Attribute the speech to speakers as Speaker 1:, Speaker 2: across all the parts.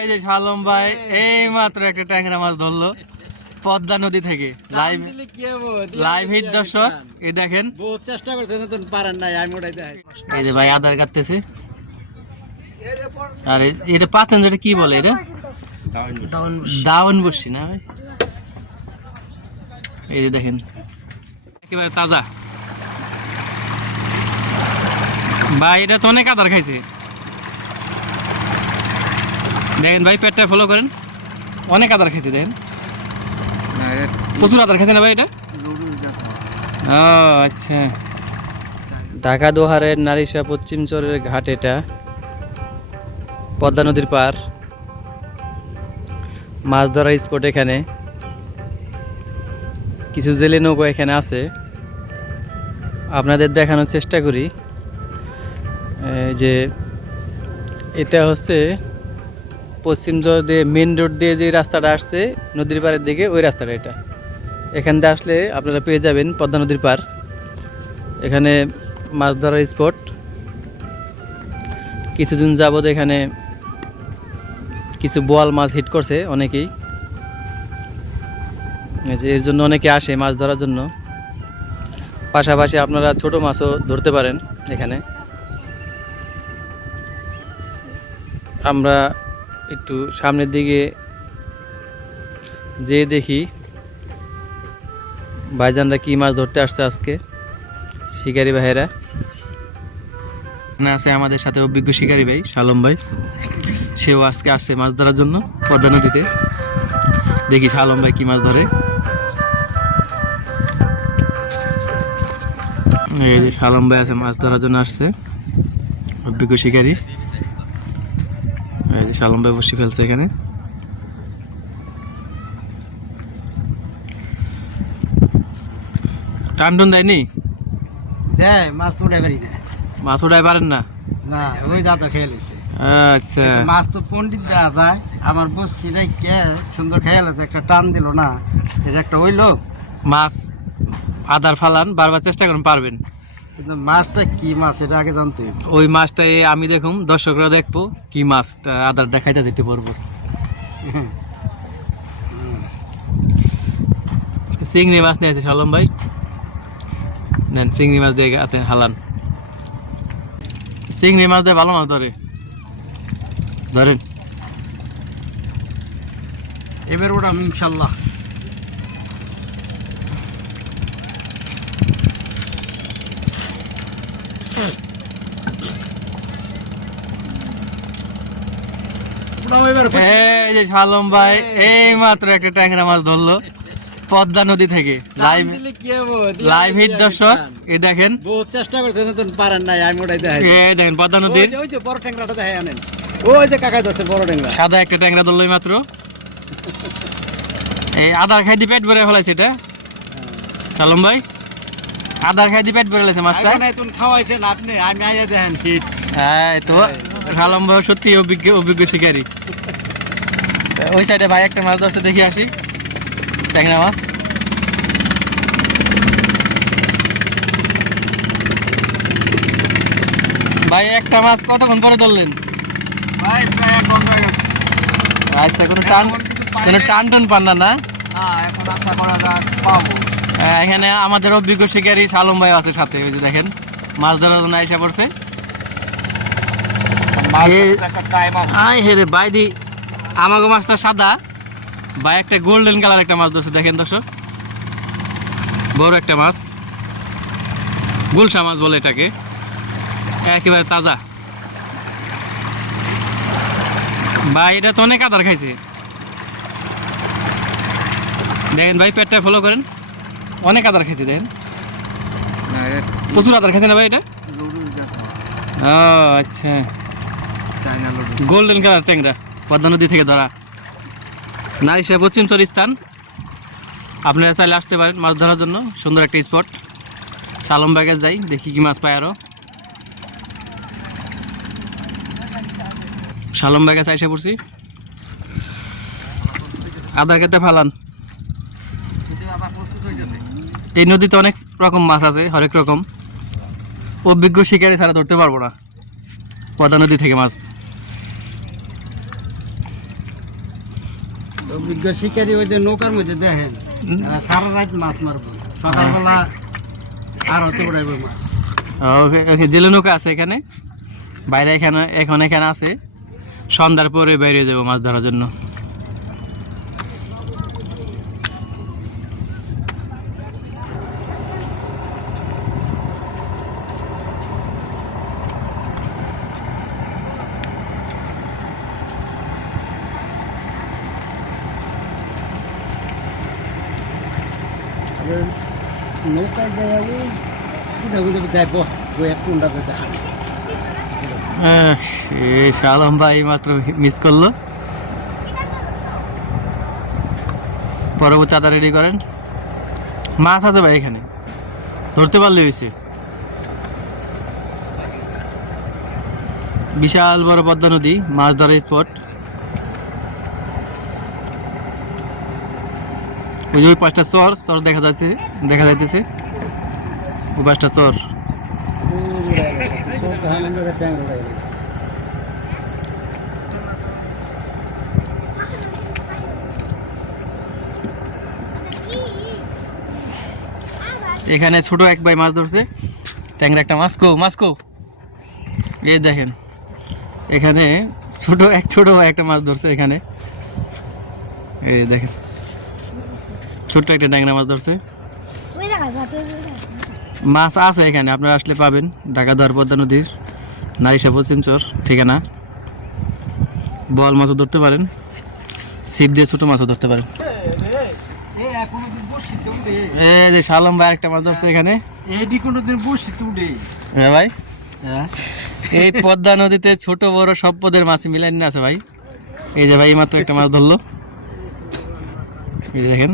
Speaker 1: এই যে শালম ভাই এই মাত্র একটা ট্যাংরা মাছ ধরলো পদ্মা নদী থেকে। লাইভ লাইভ হিট দর্শক এই দেখেন।
Speaker 2: বহুত চেষ্টা করছে নতুন পারেন নাই আমি ওটাই দেখাই।
Speaker 1: এই যে ভাই আধার কাটতেছে। আর এটা পাতেন যেটা কি বলে এটা? দাওয়ান বসছি না ভাই? এই যে দেখেন। একেবারে তাজা। ভাই এটা তো অনেক আদার খাইছে। দেখেন ভাই, পেটটা ফলো করেন। অনেক আদার খেয়েছে দেখেন। প্রচুর আদার খেয়েছে না ভাই এটা? আচ্ছা। ঢাকা দোহারের নারিশা পশ্চিম চরের ঘাট এটা। পদ্মা নদীর পার। মাছ ধরা স্পট এখানে। কিছু জেলে নৌকো এখানে আছে। আপনাদের দেখানোর চেষ্টা করি। যে, এটা হচ্ছে পশ্চিম দিয়ে মেন রোড দিয়ে যে রাস্তাটা আসছে, নদীর পাড়ের দিকে, ওই রাস্তাটা এটা। এখান দিয়ে আসলে আপনারা পেয়ে যাবেন পদ্মা নদীর পার এখানে মাছ ধরার স্পট কিছুদিন যাবত এখানে কিছু বোয়াল মাছ হিট করছে অনেকেই। যে এর জন্য অনেকে আসে মাছ ধরার জন্য। পাশাপাশি আপনারা ছোট মাছও ধরতে পারেন এখানে। আমরা একটু সামনের দিকে যেয়ে দেখি ভাইজানরা কি মাছ ধরতে আসছে আজকে, শিকারি ভাইয়েরা। আছে আমাদের সাথে অভিজ্ঞ শিকারি ভাই, শালম ভাই। সেও আজকে আসছে মাছ ধরার জন্য পদ্মা নদীতে। দেখি শালম ভাই কি মাছ ধরে। যে শালম ভাই আছে, মাছ ধরার জন্য আসছে। অভিজ্ঞ শিকারি। যে শালম ভাই বসে ফেলছে এখানে। টান টুন দেয়নি?
Speaker 2: দেয় মাছ তো উঠাই পারি না।
Speaker 1: মাছ ওঠাই পারেন না?
Speaker 2: না ওই দাদা
Speaker 1: আচ্ছা।
Speaker 2: মাছ তো পন্ডিত দেওয়া যায় আমার বসছি নাই কে সুন্দর খেয়াল আছে একটা টান দিল না এটা একটা হইল
Speaker 1: মাছ আদার ফালান বারবার চেষ্টা করুন পারবেন।
Speaker 2: মাছটা কি মাছ এটা আগে জানতে
Speaker 1: ওই মাছটা আমি দেখুম দর্শকরা দেখব কি মাছটা আদার দেখাইতে যেতে পারব। চিংড়ি মাছ নিয়ে আছে সালম ভাই। নেন চিংড়ি মাছ দিয়ে হাতে হালান। চিংড়ি মাছ দিয়ে ভালো মাছ ধরে। ধরেন।
Speaker 2: এবার ওটা ইনশাল্লাহ
Speaker 1: এই যে সালম ভাই এই। মাত্র একটা ট্যাংরা মাছ ধরলো পদ্মা নদী থেকে। লাইভ লাইভ হিট দর্শক? এই দেখেন।
Speaker 2: বহুত চেষ্টা করছে নতুন পারেন নাই আমি ওটাই দেখাই
Speaker 1: এই দেখেন পদ্মা নদীর।
Speaker 2: ওই যে বড় ট্যাংরাটা দেখাই আনেন। ওই যে কাকাই ধরছে বড় ট্যাংরা।
Speaker 1: সাদা একটা ট্যাংরা ধরলো মাত্র। এই আদার খাই দিয়ে পেট ভরে ফেলাইছে এটা। সালম ভাই আদার খাই দিয়ে পেট ভরে ফেলাইছে মাছটা।
Speaker 2: খাওয়াইছেন আপনি আমি আইয়া দেখেন হিট
Speaker 1: হ্যাঁ তো। সালম ভাই সত্যি অভিজ্ঞ অভিজ্ঞ শিকারী। ওই সাইডে ভাই একটা মাছ ধরছে দেখি আসি। ট্যাংরা মাছ। ভাই একটা মাছ কতক্ষণ পরে ধরলেন?
Speaker 2: ভাই প্রায় এক ঘণ্টা
Speaker 1: আচ্ছা কোনো টান কোনো টান টান পান না না?
Speaker 2: হ্যাঁ এখন আশা করা যাক পাবো।
Speaker 1: এখানে আমাদের অভিজ্ঞ শিকারী সালম ভাই আছে সাথে ওই যে দেখেন। মাছ ধরার জন্য এসে পড়ছে। হেরে বাইদি আমাগো মাছটা সাদা বা একটা গোল্ডেন কালার একটা মাছ ধরছে দেখেন দর্শক। বড় একটা মাছ গুলশা মাছ বলে এটাকে। একেবারে তাজা। ভাই এটা তো অনেক আদার খাইছে। দেখেন ভাই পেটটা ফলো করেন। অনেক আদার খাইছে দেখেন। প্রচুর আদার খাইছে না ভাই এটা? ও আচ্ছা। গোল্ডেন কালার ট্যাংরা, পদ্মা নদী থেকে ধরা। নারিশা পশ্চিম চর স্থান। আপনারা চাইলে আসতে পারেন মাছ ধরার জন্য, সুন্দর একটা স্পট সালম ব্যাগে যাই, দেখি কি মাছ পায় আরও সালম ব্যাগে চাইসে পড়ছি। আধা খেতে ফালান। এই নদীতে অনেক রকম মাছ আছে, হরেক রকম। অভিজ্ঞ শিকারী ছাড়া ধরতে পারব না। পদ্মা নদী থেকে মাছ।
Speaker 2: অভিজ্ঞ শিকারী ওই যে নৌকার মধ্যে দেখেন সারা রাত মাছ মারবো। সকালবেলা আর হতে উড়াইব মাছ।
Speaker 1: ওকে ওকে জেলে নৌকা আছে এখানে? বাইরে এখানে এখন এখানে আছে। সন্ধ্যার পরে বাইরে যাব মাছ ধরার জন্য
Speaker 2: আর নৌকায় যায় ওই
Speaker 1: সে শালম ভাই মাত্র মিস করল। পরবর্তী আদা রেডি করেন। মাছ আছে ভাই এখানে। ধরতে পারলে হয়েছে। বিশাল বড় পদ্মা নদী, মাছ ধরার স্পট ওই যে ওই পাঁচটা চর চর দেখা যাচ্ছে, দেখা যাইতেছে। ওই পাঁচটা চর। এখানে ছোট এক ভাই মাছ ধরছে। ট্যাংরা একটা মাছ কো মাছ কো। এই দেখেন, এখানে ছোট এক, ছোট একটা মাছ ধরছে এখানে। এই দেখেন। ছোট্ট একটা ট্যাংরা মাছ ধরছে। মাছ আছে এখানে আপনারা আসলে পাবেন। ঢাকা দর পদ্মা নদীর নারিশা পশ্চিম চর ঠিকানা। বল মাছও ধরতে পারেন। ছিপ দিয়ে ছোটো মাছও ধরতে পারেন।
Speaker 2: এই
Speaker 1: যে শালম ভাই একটা মাছ ধরছে এখানে।
Speaker 2: বসি তো
Speaker 1: হ্যাঁ ভাই।
Speaker 2: হ্যাঁ।
Speaker 1: এই পদ্মা নদীতে ছোট বড় সব পদের মাছ মিলাই নিয়ে আছে ভাই। এই যে ভাই মাত্র একটা মাছ ধরলো। এই যে দেখেন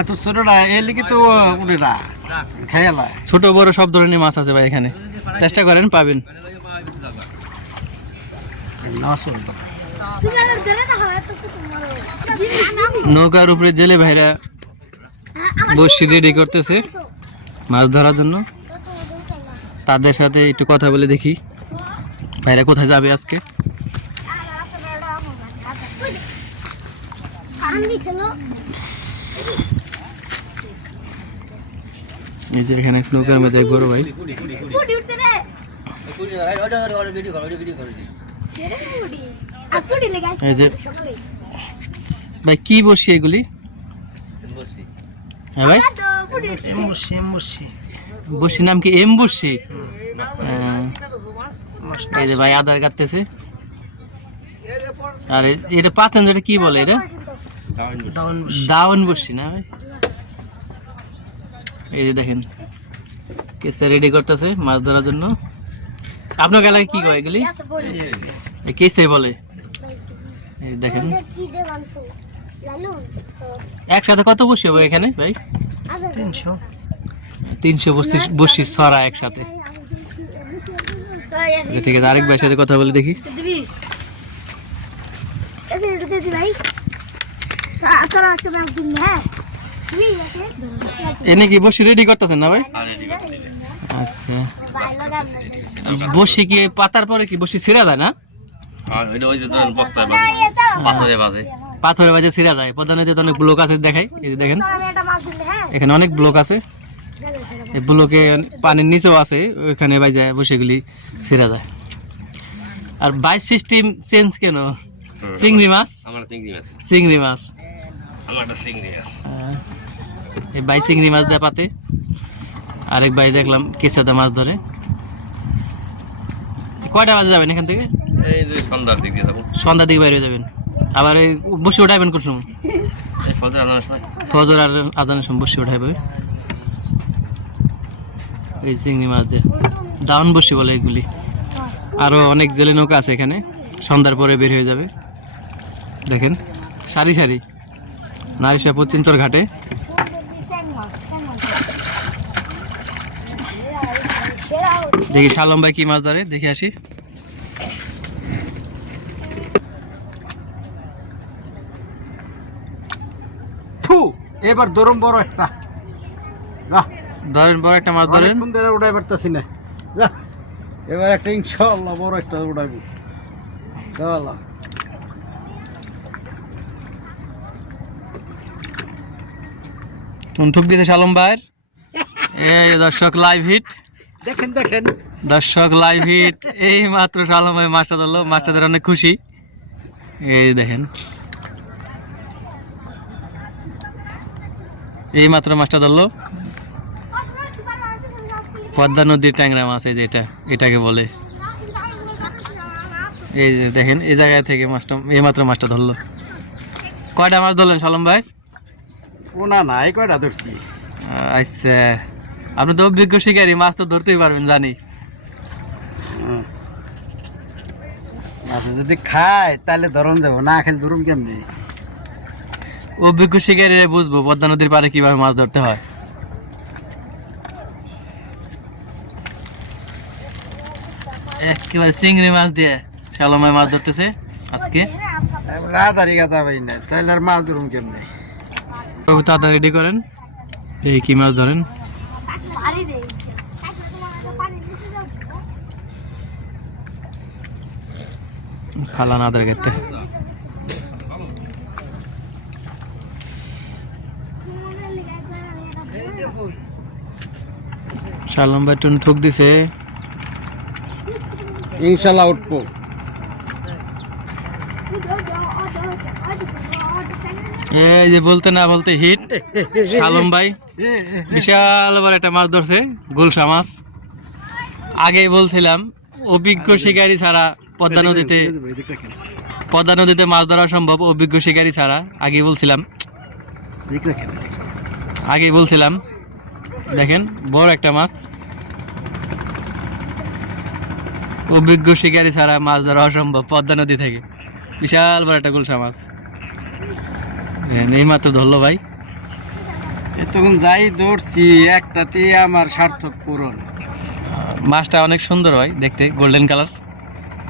Speaker 2: এত ছোটটা এর লিগে তো উঠে না খেয়ালা
Speaker 1: ছোট বড় সব ধরনের মাছ আছে ভাই এখানে। চেষ্টা করেন পাবেন। নৌকার উপরে জেলে ভাইরা বসি রেডি করতেছে মাছ ধরার জন্য। তাদের সাথে একটু কথা বলে দেখি। ভাইরা কোথায় যাবে আজকে? এই যে এখানে নৌকার মধ্যে এক ভাই। এই যে। ভাই কি বসি এগুলি? হ্যাঁ ভাই।
Speaker 2: এমবসি এমবসি।
Speaker 1: বসির নাম কি এম বসি হ্যাঁ। এই যে ভাই আধার কাটতেছে। আর এটা পাতেন যেটা কি বলে এটা? দাওয়ান বসছি না ভাই? এই যে দেখেন কেসে রেডি করতেছে মাছ ধরার জন্য। আপনার এলাকায় কি কয় এগুলি? কেসে বলে। এই দেখেন। একসাথে কত বসি হবে এখানে ভাই?
Speaker 2: তিনশো।
Speaker 1: তিনশো বসি বসি ছড়া একসাথে। আচ্ছা, ঠিক আছে আরেক ভাইয়ের সাথে কথা বলে দেখি। এনে কি বসি রেডি করতেছেন না ভাই? আচ্ছা। বসি কি পাতার পরে কি? বসি ছিঁড়া যায় না?
Speaker 3: পাথরে বাজে।
Speaker 1: ছিঁড়া যায়। প্রধান অনেক ব্লক আছে দেখাই। এই যে দেখেন। এখানে অনেক ব্লক আছে। এই ব্লকে পানির নিচেও আছে। ওইখানে বাজে বসেগুলি ছিঁড়া যায়। আর বাইশ সিস্টেম চেঞ্জ কেন? চিংড়ি মাছ?
Speaker 3: চিংড়ি মাছ।
Speaker 1: চিংড়ি মাছ।
Speaker 3: আমারটা চিংড়ি মাছ।
Speaker 1: এই বাই চিংড়ি মাছ দেয় পাতে। আরেক ভাই দেখলাম কেঁচাদা মাছ ধরে। কয়টা বাজে যাবেন এখান থেকে?
Speaker 3: এই যে সন্ধ্যার দিক দিয়ে যাব।
Speaker 1: সন্ধ্যার দিকে বাইরে যাবেন। আবার এই বসে উঠাবেন কোন সময়?
Speaker 3: ফজর আনার সময়
Speaker 1: ফজর আর আজানের সময় বসে উঠাবে এই চিংড়ি মাছ দিয়ে। দাউন বসি বলে এগুলি। আরও অনেক জেলে নৌকা আছে এখানে। সন্ধ্যার পরে বের হয়ে যাবে। দেখেন সারি সারি। নারিশা পশ্চিমচর ঘাটে। দেখি শালম ভাই কি মাছ ধরে দেখে আসি।
Speaker 2: থু এবার দরম বড় একটা।
Speaker 1: ধরেন বড় একটা মাছ ধরেন।
Speaker 2: উড়াই পারতাছি না। এবার একটা ইনশাআল্লাহ বড় একটা উড়াইবো। চলো
Speaker 1: ঠুক দিতে সালম ভাইয়ের। এই দর্শক লাইভ হিট
Speaker 2: দেখেন দেখেন।
Speaker 1: দর্শক লাইভ হিট এই মাত্র সালম ভাই মাছটা ধরলো মাছটা ধরে অনেক খুশি। এই দেখেন। এই মাত্র মাছটা ধরলো। পদ্মা নদীর ট্যাংরা মাছ এই যে এটা এটাকে বলে। এই যে দেখেন এই জায়গা থেকে মাছটা এই মাত্র মাছটা ধরলো। কয়টা মাছ ধরলেন সালম ভাই?
Speaker 2: ওনা নাই কয়টা ধরছি?
Speaker 1: আচ্ছা আপনি তো অভিজ্ঞ শিকারী মাছ তো ধরতেই পারবেন জানি।
Speaker 2: মাছ যদি খায় তাহলে ধরন যাব না খেলে ধরুন কেমনি?
Speaker 1: অভিজ্ঞ শিকারী বুঝব পদ্মা নদীর পাড়ে কীভাবে মাছ ধরতে হয়। একেবারে চিংড়ি মাছ দিয়ে শ্যালমায় মাছ ধরতেছে আজকে।
Speaker 2: রাতারি গাতা পাই না তাহলে আর মাছ ধরুন কেমনি?
Speaker 1: তাড়াতাড়ি রেডি করেন। এই কি মাছ ধরেন? খালা না আদার ক্ষেত্রে শালম ভাই টুন ঠুক দিছে।
Speaker 2: ইনশাল্লাহ উঠবো।
Speaker 1: এই যে বলতে না বলতে হিট। শালম ভাই। বিশাল বড় একটা মাছ ধরছে গুলশা মাছ। আগেই বলছিলাম অভিজ্ঞ শিকারী ছাড়া পদ্মা নদীতে পদ্মা নদীতে মাছ ধরা সম্ভব অভিজ্ঞ শিকারী ছাড়া। আগে বলছিলাম। আগে বলছিলাম। দেখেন বড় একটা মাছ। অভিজ্ঞ শিকারী ছাড়া মাছ ধরা অসম্ভব পদ্মা নদী থেকে। বিশাল বড় একটা গুলশা মাছ। এই মাত্র ধরলো ভাই।
Speaker 2: এতক্ষণ যাই দৌড়ছি একটাতে আমার সার্থক পূরণ।
Speaker 1: মাছটা অনেক সুন্দর হয় দেখতে গোল্ডেন কালার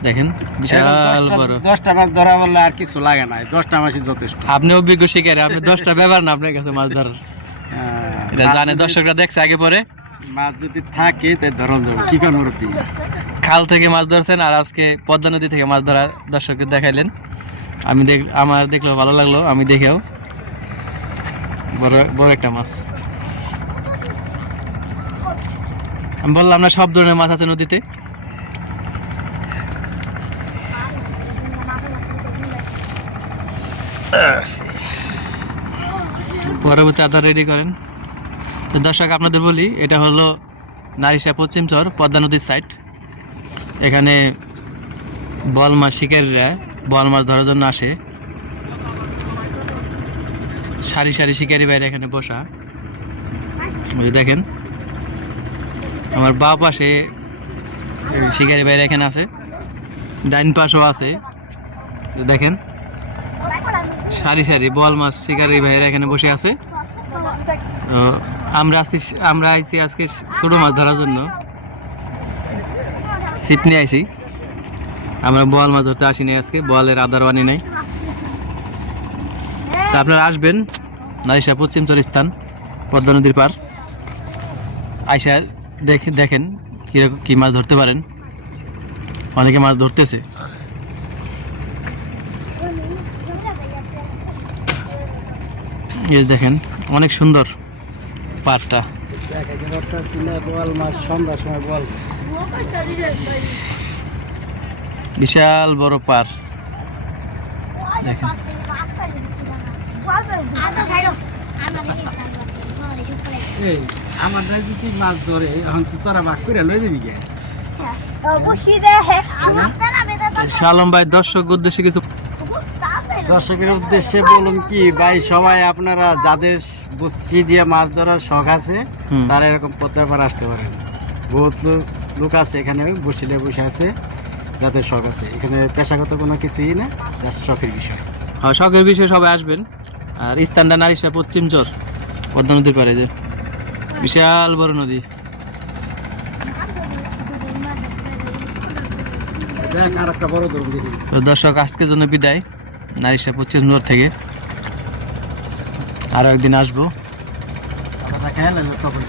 Speaker 1: দেখেন বিশাল বড়।
Speaker 2: দশটা মাছ ধরা বললে আর কিছু লাগে না দশটা মাছই যথেষ্ট।
Speaker 1: আপনি অভিজ্ঞ শিকারী আপনি দশটা ব্যবহার না আপনার কাছে মাছ ধরার।
Speaker 2: হ্যাঁ,
Speaker 1: এটা জানে দর্শকরা দেখছে আগে পরে।
Speaker 2: মাছ যদি থাকে তাই ধরন যাবে। কি কাম
Speaker 1: খাল থেকে মাছ ধরছেন আর আজকে পদ্মা নদী থেকে মাছ ধরা দর্শককে দেখাইলেন। আমি দেখ আমার দেখলেও ভালো লাগল, আমি দেখেও। বড় বড় একটা মাছ। আমি বললাম না, সব ধরনের মাছ আছে নদীতে। পরবর্তী আধার রেডি করেন। তো দর্শক, আপনাদের বলি, এটা হলো নারিশা পশ্চিম চর পদ্মা নদীর সাইড এখানে বল মাছ শিকারীরা বল মাছ ধরার জন্য আসে। সারি সারি শিকারি বাইরে এখানে বসা। দেখেন, আমার বা পাশে শিকারি বাইরে এখানে আছে। ডাইন পাশও আছে। দেখেন, সারি সারি বল মাছ শিকারি ভাইয়েরা এখানে বসে আছে। আমরা আসছি, আমরা আইছি আজকে ছোটো মাছ ধরার জন্য। ছিপ আইছি। আমরা বোয়াল মাছ ধরতে আসিনি আজকে, বলের আদারও আনি নাই। তা আপনারা আসবেন, নারিশা পশ্চিম চরিস্তান পদ্মা নদীর পার আইসা দেখে, দেখেন কীরকম কী মাছ ধরতে পারেন। অনেকে মাছ ধরতেছে। দেখেন, অনেক সুন্দর
Speaker 2: বল মাছ, সন্ধ্যার সময় বল।
Speaker 1: বিশাল বড় পার। দেখেন।
Speaker 2: আমার যদি মাছ ধরে এখন তো তোরা বাক করে লই দিবি
Speaker 1: ভাই দর্শক উদ্দেশ্যে কিছু
Speaker 2: দর্শকের উদ্দেশ্যে বলুন কি ভাই সবাই আপনারা যাদের বসি দিয়ে মাছ ধরার শখ আছে তারা এরকম পদ্মার আসতে পারেন। বহুত লোক লোক আছে এখানে বসিলে বসে আছে। যাদের শখ আছে। এখানে পেশাগত কোনো কিছুই না জাস্ট শখের বিষয়।
Speaker 1: হ্যাঁ, শখের বিষয়ে সবাই আসবেন। আর স্থানটা নারিশা পশ্চিম চর পদ্মা নদীর পারে যে। বিশাল বড় নদী। দর্শক আজকের জন্য বিদায়। নারিশা পশ্চিম চর থেকে। আরও একদিন আসব।
Speaker 2: খেয়াল তখন